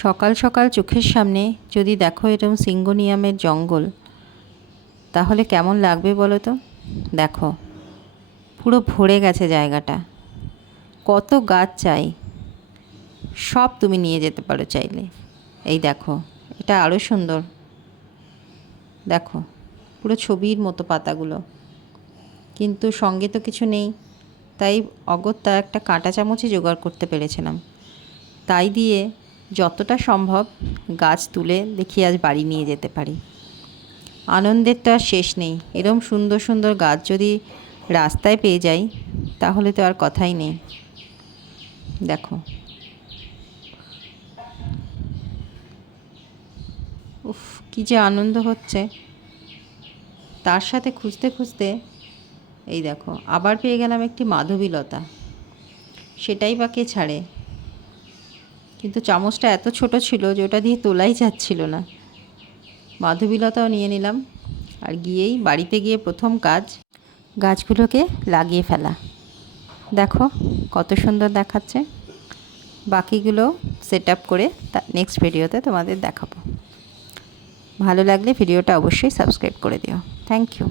সকাল সকাল চোখের সামনে যদি দেখো এরকম সিঙ্গোনিয়ামের জঙ্গল, তাহলে কেমন লাগবে বলো তো। দেখো পুরো ভরে গেছে জায়গাটা। কত গাছ চাই, সব তুমি নিয়ে যেতে পারো চাইলে। এই দেখো, এটা আরও সুন্দর। দেখো পুরো ছবির মতো পাতাগুলো, কিন্তু সঙ্গে তো কিছু নেই, তাই অগত্যা একটা কাঁটা চামচই জোগাড় করতে পেরেছিলাম। তাই দিয়ে যতটা সম্ভব গাছ তুলে দেখি আজ বাড়ি নিয়ে যেতে পারি। আনন্দের তো আর শেষ নেই। এরম সুন্দর সুন্দর গাছ যদি রাস্তায় পেয়ে যাই তাহলে তো আর কথাই নেই। দেখো, উফ কী যে আনন্দ হচ্ছে। তার সাথে খুঁজতে খুঁজতে এই দেখো আবার পেয়ে গেলাম একটি মাধবীলতা। সেটাই বা কে ছাড়ে, কিন্তু চামচটা এত ছোট ছিল যে ওটা দিয়ে তোলাই যাচ্ছিল না। মাধবীলতাও নিয়ে নিলাম, আর গিয়েই বাড়িতে গিয়ে প্রথম কাজ গাছগুলোকে লাগিয়ে ফেলা। দেখো কত সুন্দর দেখাচ্ছে। বাকিগুলো সেট আপ করে নেক্সট ভিডিওতে তোমাদের দেখাবো। ভালো লাগলে ভিডিওটা অবশ্যই সাবস্ক্রাইব করে দিও। Thank you.